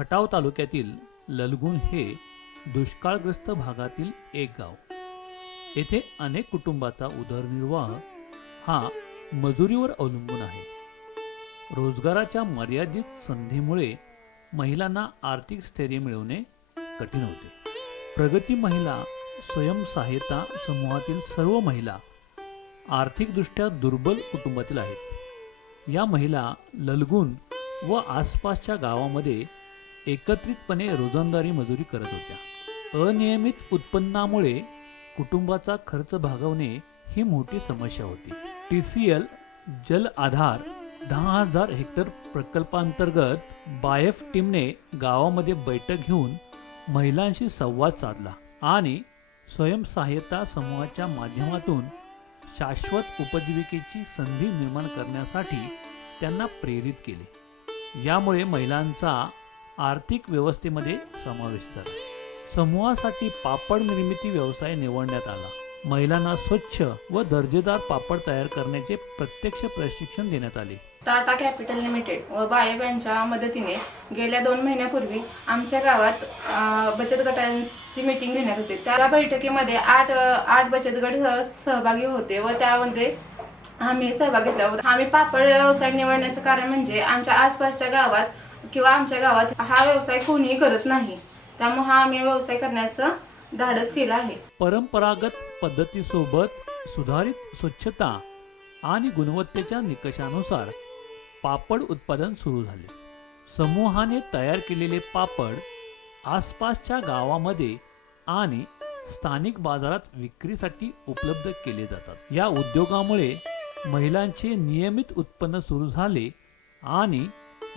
खटाव तालुक्यातील ललगुण हे दुष्काळग्रस्त भागातील एक गाव. येथे अनेक कुटुंबाचा उदरनिर्वाह हा मजुरीवर अवलंबून आहे. रोजगाराच्या मर्यादित संधीमुळे महिलांना आर्थिक स्थैर्य मिळवणे कठीण होते. प्रगती महिला स्वयंसहायता समूहातील सर्व महिला आर्थिकदृष्ट्या दुर्बल कुटुंबातील आहेत. या महिला ललगुण व आसपासच्या गावामध्ये एकत्रितपणे रोजंदारी मजुरी करत होत्या. अनियमित उत्पन्नामुळे कुटुंबाचा खर्च भागवणे ही मोठी समस्या होती. TCL जल आधार 10,000 हेक्टर प्रकल्पांतर्गत बायफ टीमने गावामध्ये बैठक घेऊन महिलांशी संवाद साधला आणि स्वयंसहायता समूहाच्या माध्यमातून शाश्वत उपजीविकेची संधी निर्माण करण्यासाठी त्यांना प्रेरित केले. यामुळे महिलांचा आर्थिक व्यवस्थेमध्ये समावेश झाला. समूहासाठी पापड निर्मिती व्यवसाय निवडण्यात आला. महिलांना स्वच्छ व दर्जेदार पापड तयार करण्याचे प्रत्यक्ष प्रशिक्षण देण्यात आले. टाटा कॅपिटल लिमिटेड व बायफ यांच्या मदतीने गेल्या 2 महिन्यापूर्वी आमच्या गावात बचत गटांची मीटिंग घेण्यात होती. त्या बैठकीमध्ये 8 बचत गट सहभागी होते व त्यामध्ये आम्ही सहभाग घेतला होता. आम्ही पापड व्यवसाय निवडण्याचं कारण म्हणजे आमच्या आसपासच्या गावात किंवा आमच्या गावात हा व्यवसाय कोणीही करत नाही, त्यामुळे हा आम्ही व्यवसाय करण्याचं धाडस केलं आहे. परंपरागत पद्धतीसोबत सुधारित स्वच्छता आणि गुणवत्तेच्या निकषानुसार पापड उत्पादन सुरू झाले. समूहाने तयार केलेले पापड आसपासच्या गावामध्ये आणि स्थानिक बाजारात विक्रीसाठी उपलब्ध केले जातात. या उद्योगामुळे महिलांचे नियमित उत्पन्न सुरू झाले आणि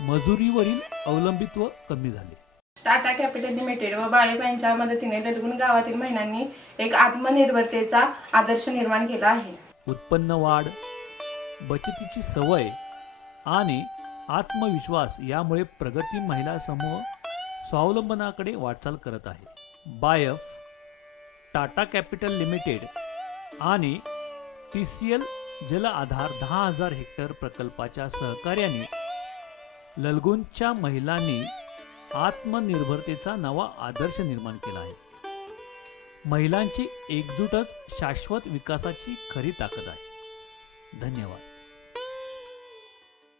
मजुरीवरील अवलंबित्व कमी झाले. टाटा कॅपिटल लिमिटेड व बायफ यांच्या मदतीने ललगुण गावातील महिलांनी एक आत्मनिर्भरतेचा आदर्श निर्माण केला आहे. उत्पन्न वाढ, बचतीची सवय आणि आत्मविश्वास यामुळे प्रगती महिला समूह स्वावलंबनाकडे वाटचाल करत आहे. बायफ, टाटा कॅपिटल लिमिटेड आणि TCL जल आधार 10,000 हेक्टर प्रकल्पाच्या सहकार्याने ललगुणच्या महिलांनी आत्मनिर्भरतेचा नवा आदर्श निर्माण केला आहे. महिलांची एकजूटच शाश्वत विकासाची खरी ताकद आहे. धन्यवाद.